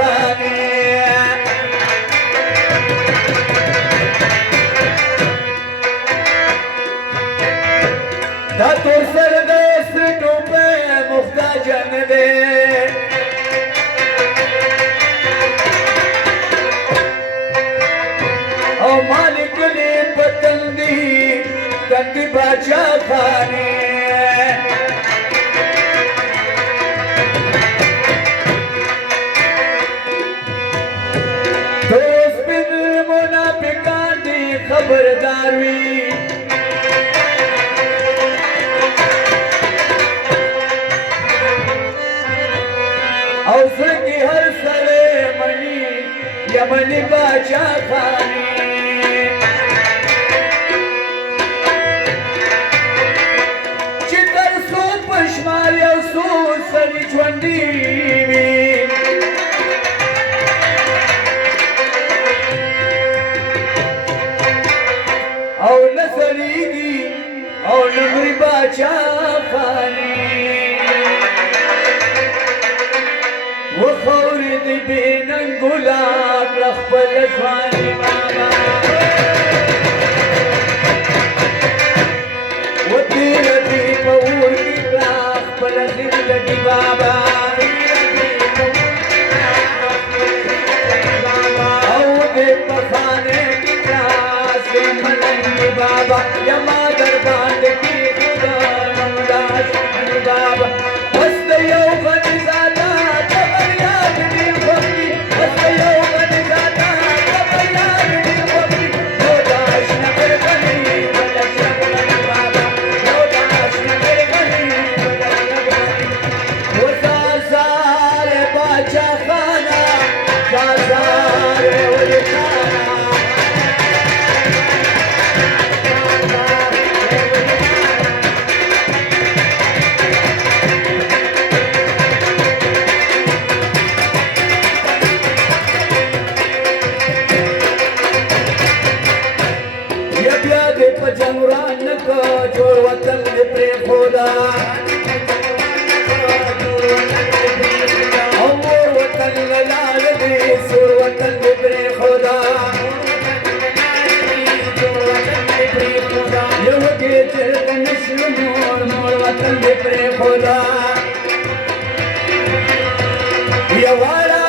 खाने दा तो सरदस्त टोपे मुख्ताजन दे और मालिक ने तंदी बाचा खाने दोस्त बिन मुनाफिकान दी खबरदार हुई औसर की हर सरे मनी यमनी बाचा खाने चितर सो पश्मार सो सनी छुंडी और नसरीगी और नमरी बाचा खाने वो खौरद बेनंगुला रखबल स्वानी बाबा वो तीरती पौर की रखबल जिंदगी बाबा औदे पखाने की क्लास मलंगी बाबा यमा दरबार की खुदा नमदास बाबा मस्त यौवन ज़ादा जमुरान को जोड़ वतन दे प्रेम खुदा और वतन लाल दे सुर वतन दे प्रेम खुदा यो के चल कनश मोर मोर वतन दे प्रेम खुदा ये वाला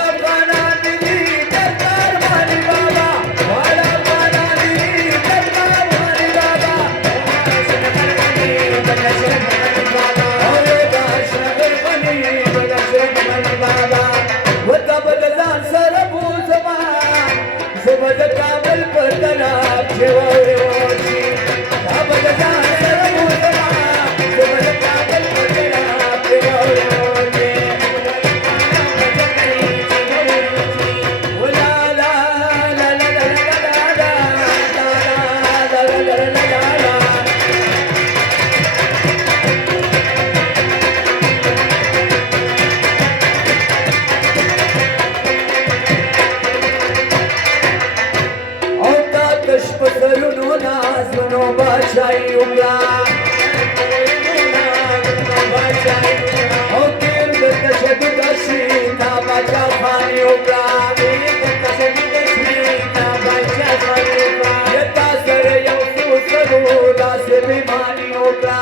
काबल पर तनाब जेवारे वाची काबल जान सरमुदमा जेवल काबल पर तनाब जेवारे वाची ला ला ला ला ला ला ला ला करुनो नाज़नो बादशाही उमरा ओ किर्द तशद्दुद अशीना बादशाह खानी उमरा यता सर यौसु सरूदा से बीमानी उमरा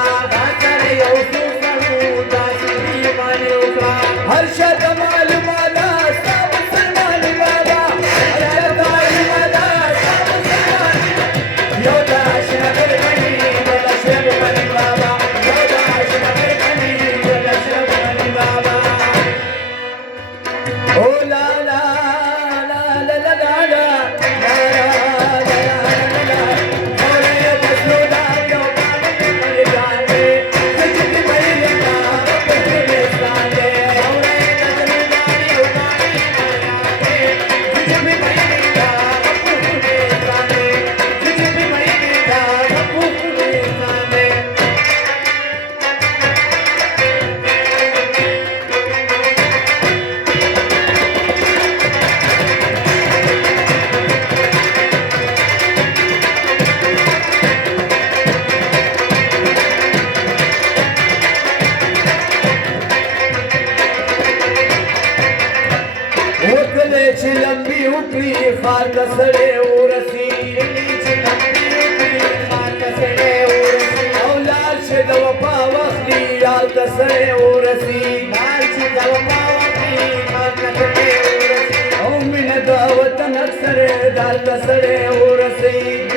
हर शद माल माला सब सलमान बाबा तसडे उरसी लाल शेदव पावखली लाल तसडे उरसी मिन गावत नसरे दाल तसडे उरसी